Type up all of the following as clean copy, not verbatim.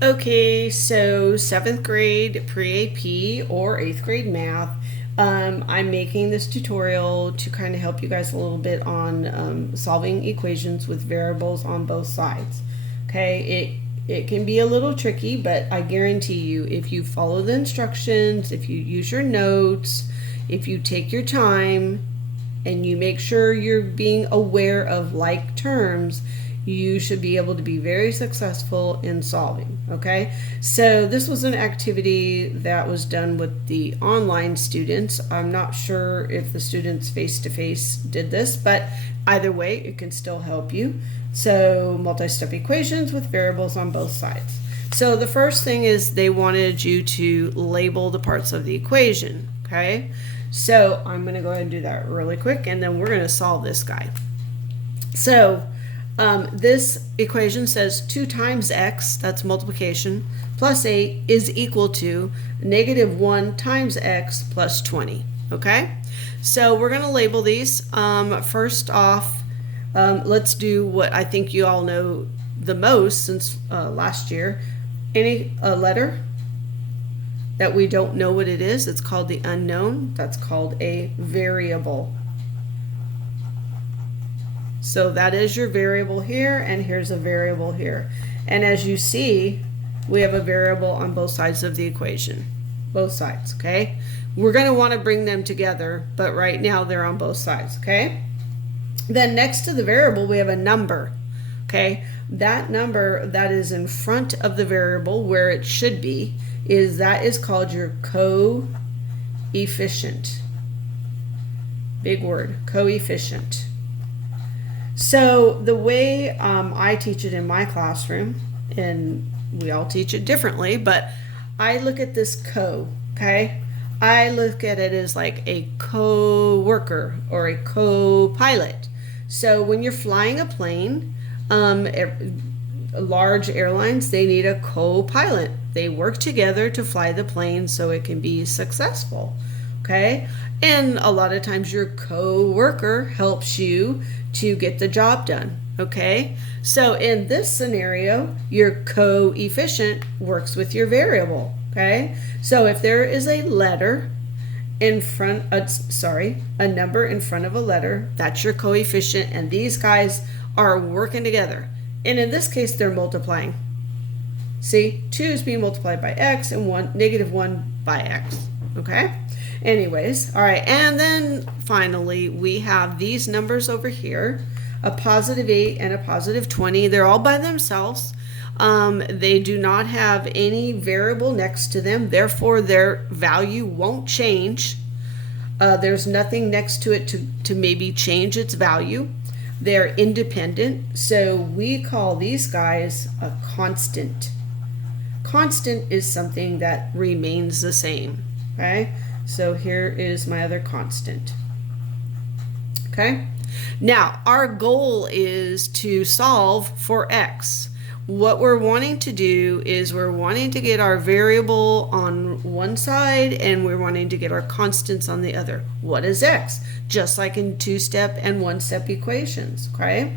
Okay, so 7th grade pre-AP or 8th grade math. I'm making this tutorial to kind of help you guys a little bit on solving equations with variables on both sides. Okay, it can be a little tricky, but I guarantee you, if you follow the instructions, if you use your notes, if you take your time, and you make sure you're being aware of like terms, you should be able to be very successful in solving. Okay, so this was an activity that was done with the online students. I'm not sure if the students face to face did this, but either way, it can still help you. So, multi-step equations with variables on both sides. So, the first thing is they wanted you to label the parts of the equation. Okay, so I'm going to go ahead and do that really quick, and then we're going to solve this guy. So, this equation says 2 times x, that's multiplication, plus 8 is equal to negative 1 times x plus 20. Okay? So we're going to label these. First off, let's do what I think you all know the most since last year. A letter that we don't know what it is, it's called the unknown. That's called a variable. So that is your variable here, and here's a variable here. And as you see, we have a variable on both sides of the equation. Both sides, okay? We're going to want to bring them together, but right now they're on both sides, okay? Then next to the variable, we have a number, okay? That number that is in front of the variable where it should be is called your coefficient. Big word, coefficient. So the way I teach it in my classroom, and we all teach it differently, but I look at this okay? I look at it as like a co-worker or a co-pilot. So when you're flying a plane, large airlines, they need a co-pilot. They work together to fly the plane so it can be successful, okay? And a lot of times your co-worker helps you to get the job done, okay? So in this scenario, your coefficient works with your variable, okay? So if there is a letter in front, a number in front of a letter, that's your coefficient, and these guys are working together. And in this case, they're multiplying. See, 2 is being multiplied by x and negative 1 by x, okay? Anyways, all right, and then finally we have these numbers over here, a positive 8 and a positive 20. They're all by themselves. They do not have any variable next to them, therefore their value won't change. There's nothing next to it to maybe change its value. They're independent, so we call these guys a constant. Constant is something that remains the same, okay? So here is my other constant. Okay? Now, our goal is to solve for x. What we're wanting to do is we're wanting to get our variable on one side and we're wanting to get our constants on the other. What is x? Just like in 2-step and 1-step equations, okay?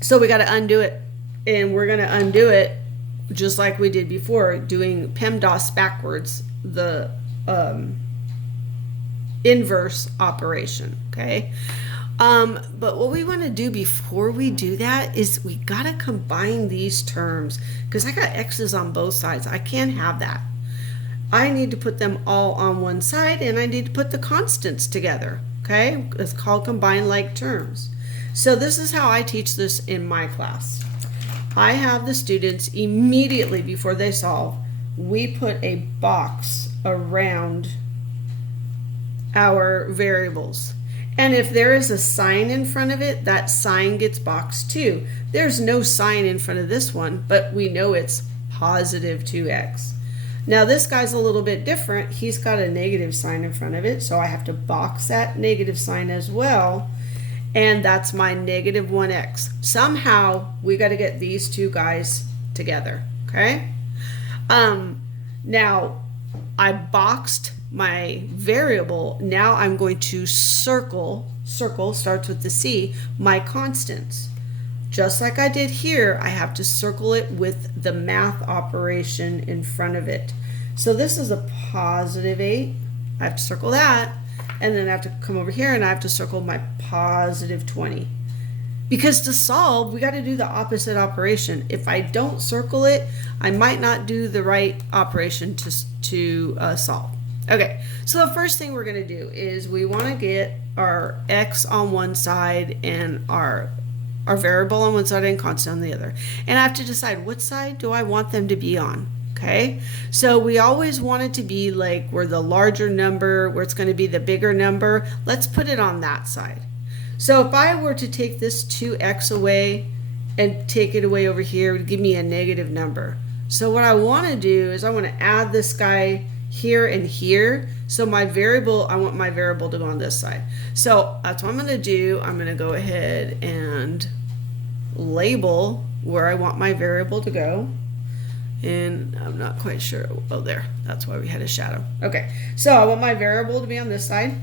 So we got to undo it. And we're going to undo it just like we did before, doing PEMDAS backwards, the inverse operation, okay? But what we want to do before we do that is we got to combine these terms, because I got x's on both sides. I can't have that. I need to put them all on one side, and I need to put the constants together, okay? It's called combined like terms. So this is how I teach this in my class. I have the students immediately before they solve, we put a box around our variables. And if there is a sign in front of it, that sign gets boxed too. There's no sign in front of this one, but we know it's positive 2x. Now this guy's a little bit different. He's got a negative sign in front of it, so I have to box that negative sign as well. And that's my negative 1x. Somehow we got to get these two guys together, okay? Now I boxed my variable. Now I'm going to circle starts with the C, my constants. just like I did here, I have to circle it with the math operation in front of it. So this is a positive 8. I have to circle that, and then I have to come over here and I have to circle my positive 20. Because to solve, we got to do the opposite operation. If I don't circle it, I might not do the right operation to solve. Okay, so the first thing we're going to do is we want to get our x on one side and our variable on one side and constant on the other. And I have to decide what side do I want them to be on. Okay, so we always want it to be like where the larger number, where it's going to be the bigger number. Let's put it on that side. So if I were to take this 2x away and take it away over here, it would give me a negative number. So what I want to do is I want to add this guy here and here. So my variable, I want my variable to go on this side. So that's what I'm going to do. I'm going to go ahead and label where I want my variable to go. And I'm not quite sure. Oh, there. That's why we had a shadow. Okay. So I want my variable to be on this side.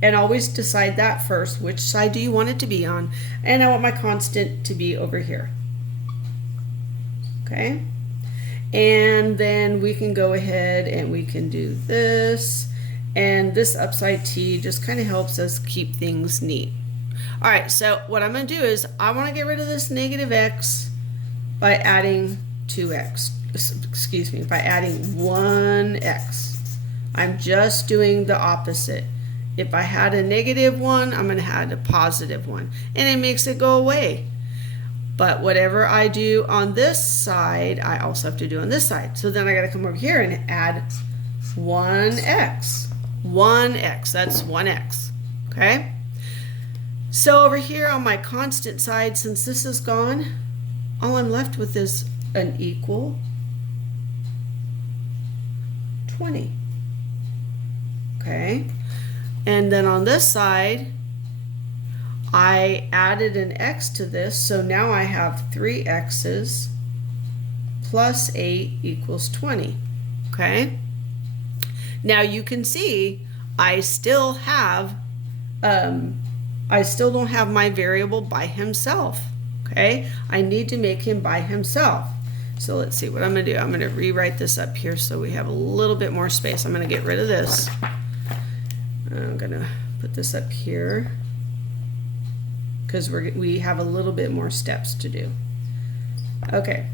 And always decide that first. Which side do you want it to be on? And I want my constant to be over here. Okay. And then we can go ahead and we can do this. And this upside T just kind of helps us keep things neat. All right. So what I'm going to do is I want to get rid of this negative x by adding 2x. Excuse me. By adding 1x. I'm just doing the opposite. If I had a negative 1, I'm going to add a positive 1. And it makes it go away. But whatever I do on this side, I also have to do on this side. So then I got to come over here and add 1x. 1x. That's 1x. Okay? So over here on my constant side, since this is gone, all I'm left with is an equal 20. Okay? And then on this side, I added an x to this, so now I have 3 x's plus 8 equals 20. Okay? Now you can see I still have, I still don't have my variable by himself. Okay? I need to make him by himself. So let's see what I'm going to do. I'm going to rewrite this up here so we have a little bit more space. I'm going to get rid of this. I'm going to put this up here because we have a little bit more steps to do. Okay,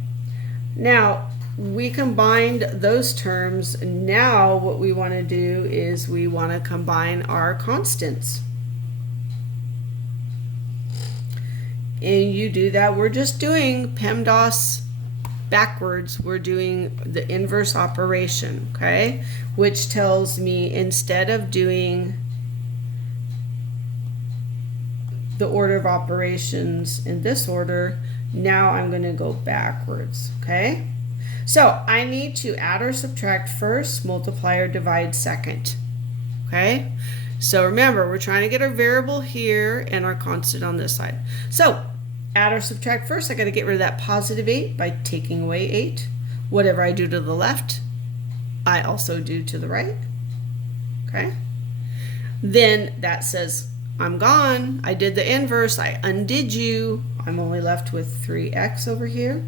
now we combined those terms. Now what we want to do is we want to combine our constants. And you do that. We're just doing PEMDAS backwards. We're doing the inverse operation, okay? Which tells me instead of doing the order of operations in this order, now I'm going to go backwards, okay? So I need to add or subtract first, multiply or divide second, okay? So remember, we're trying to get our variable here and our constant on this side. So add or subtract first, I got to get rid of that positive 8 by taking away 8. Whatever I do to the left, I also do to the right. Okay? Then that says, I'm gone. I did the inverse. I undid you. I'm only left with 3x over here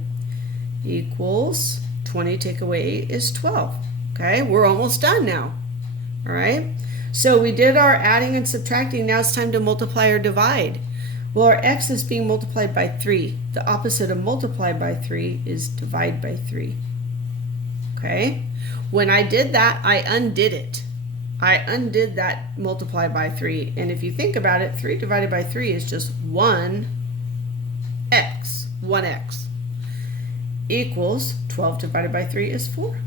equals 20 take away 8 is 12. Okay? We're almost done now. All right? So we did our adding and subtracting. Now it's time to multiply or divide. Well, our x is being multiplied by 3. The opposite of multiply by 3 is divide by 3. Okay? When I did that, I undid it. I undid that multiply by 3. And if you think about it, 3 divided by 3 is just 1x. 1x equals 12 divided by 3 is 4.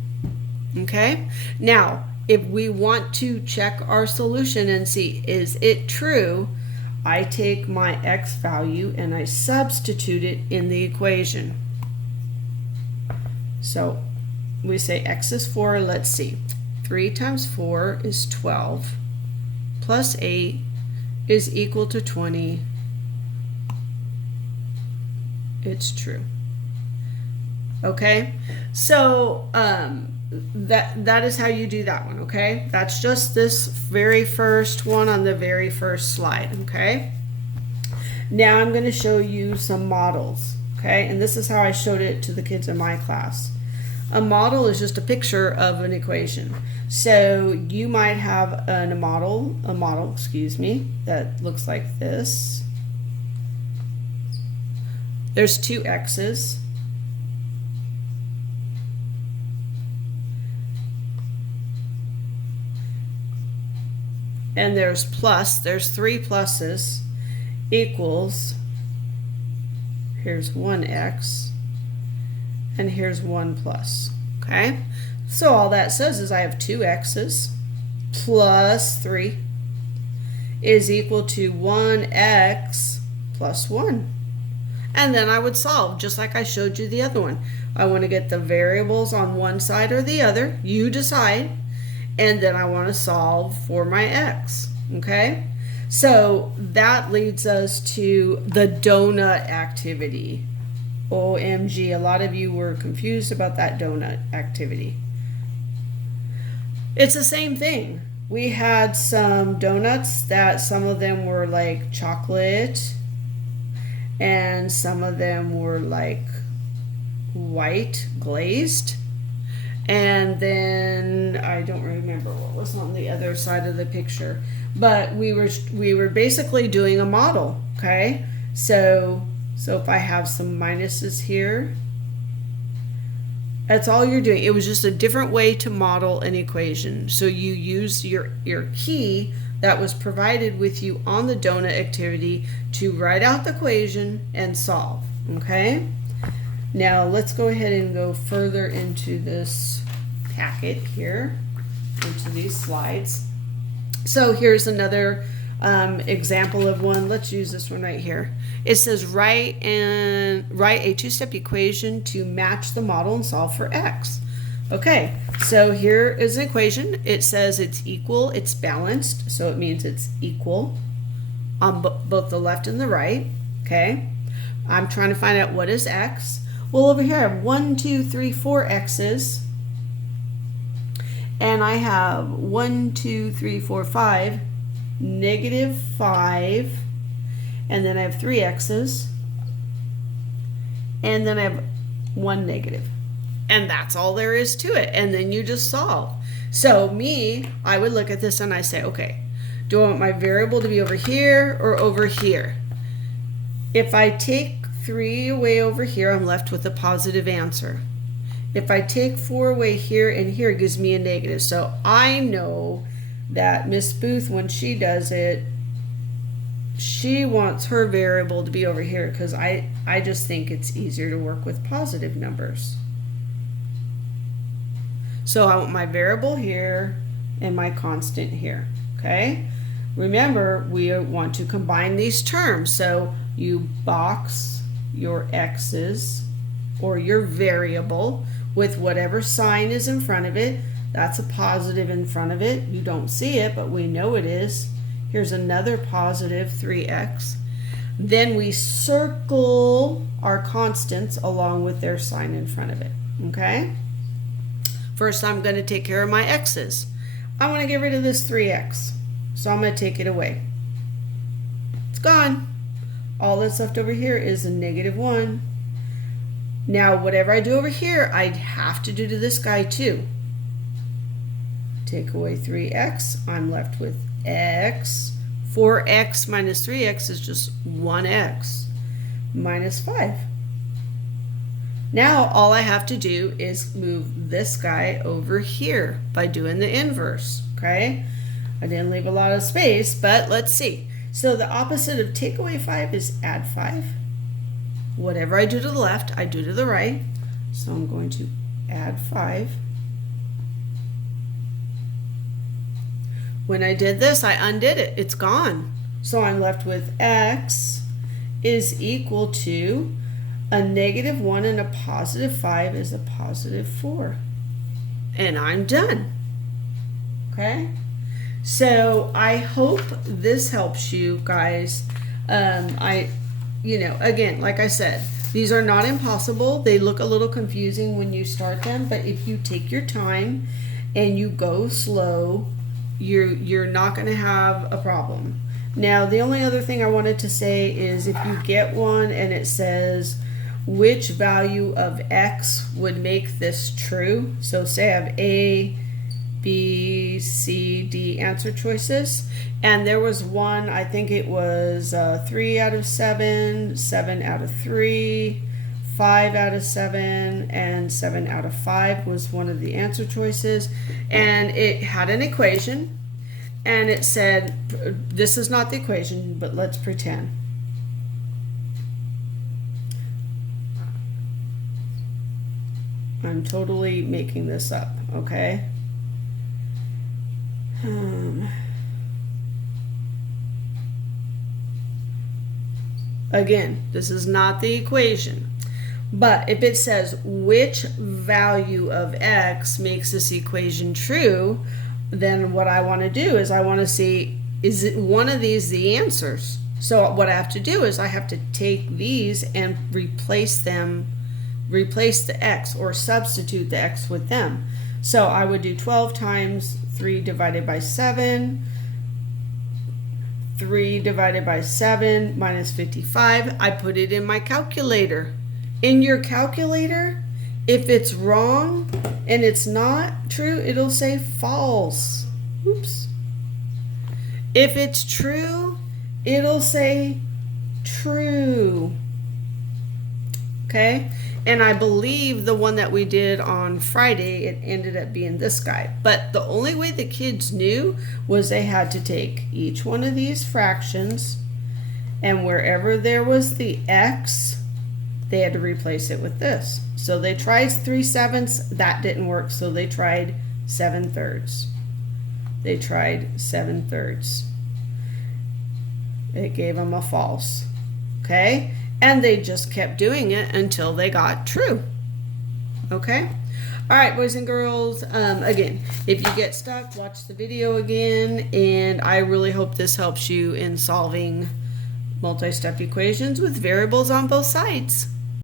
Okay? Now, if we want to check our solution and see, is it true? I take my x value and I substitute it in the equation. So we say x is 4. Let's see. 3 times 4 is 12 plus 8 is equal to 20. It's true. Okay, so that is how you do that one. Okay, that's just this very first one on the very first slide. Okay, Now I'm going to show you some models, okay? And this is how I showed it to the kids in my class. A model is just a picture of an equation. So you might have a model, that looks like this. There's two x's. And there's three pluses, equals, here's one x, and here's one plus, okay? So all that says is I have two x's plus 3 is equal to 1x plus 1. And then I would solve, just like I showed you the other one. I want to get the variables on one side or the other, you decide, and then I want to solve for my x, okay? So that leads us to the donut activity. OMG, a lot of you were confused about that donut activity. It's the same thing. We had some donuts that some of them were like chocolate and some of them were like white glazed. And then I don't remember what was on the other side of the picture, but we were basically doing a model, okay? So if I have some minuses here, that's all you're doing. It was just a different way to model an equation. So you use your key that was provided with you on the donut activity to write out the equation and solve, okay? Now let's go ahead and go further into this packet here, into these slides. So here's another example of one. Let's use this one right here. It says write a two-step equation to match the model and solve for x. Okay, so here is an equation. It says it's equal, it's balanced, so it means it's equal on both the left and the right. Okay, I'm trying to find out what is x. Well, over here I have 1, 2, 3, 4 x's. And I have 1, 2, 3, 4, 5, negative 5, and then I have 3 x's, and then I have 1 negative. And that's all there is to it. And then you just solve. So I would look at this and I say, okay, do I want my variable to be over here or over here? If I take 3 away over here, I'm left with a positive answer. If I take 4 away here and here, it gives me a negative. So I know that Miss Booth, when she does it, she wants her variable to be over here because I just think it's easier to work with positive numbers. So I want my variable here and my constant here, okay? Remember, we want to combine these terms. So you box your x's or your variable with whatever sign is in front of it. That's a positive in front of it. You don't see it, but we know it is. Here's another positive 3x. Then we circle our constants along with their sign in front of it, okay? First, I'm going to take care of my x's. I want to get rid of this 3x, so I'm going to take it away. It's gone. All that's left over here is a negative 1. Now, whatever I do over here, I'd have to do to this guy too. Take away 3x, I'm left with x. 4x minus 3x is just 1x minus 5. Now, all I have to do is move this guy over here by doing the inverse, okay? I didn't leave a lot of space, but let's see. So the opposite of take away 5 is add 5. Whatever I do to the left, I do to the right. So I'm going to add 5. When I did this, I undid it. It's gone. So I'm left with x is equal to a negative 1 and a positive 5 is a positive 4. And I'm done. Okay? So I hope this helps you guys. Again, like I said, these are not impossible. They look a little confusing when you start them, but if you take your time and you go slow, you're not going to have a problem. Now, the only other thing I wanted to say is if you get one and it says which value of x would make this true. So say I have A, B, C, D answer choices. And there was one, I think it was 3 out of 7, 7 out of 3, 5 out of 7, and 7 out of 5 was one of the answer choices. And it had an equation. And it said, this is not the equation, but let's pretend. I'm totally making this up, okay? Again, this is not the equation. But if it says which value of x makes this equation true, then what I want to do is I want to see, is it one of these the answers? So what I have to do is I have to take these and replace the x, or substitute the x with them. So I would do 12 times 3 divided by 7, 3 divided by 7 minus 55. I put it in my calculator. In your calculator, if it's wrong and it's not true, it'll say false. Oops. If it's true, it'll say true. Okay? And I believe the one that we did on Friday, it ended up being this guy. But the only way the kids knew was they had to take each one of these fractions, and wherever there was the x, they had to replace it with this. So they tried 3/7, that didn't work, so they tried 7/3. They tried 7/3. It gave them a false. Okay? And they just kept doing it until they got true. Okay? All right, boys and girls. Again, if you get stuck, watch the video again. And I really hope this helps you in solving multi-step equations with variables on both sides.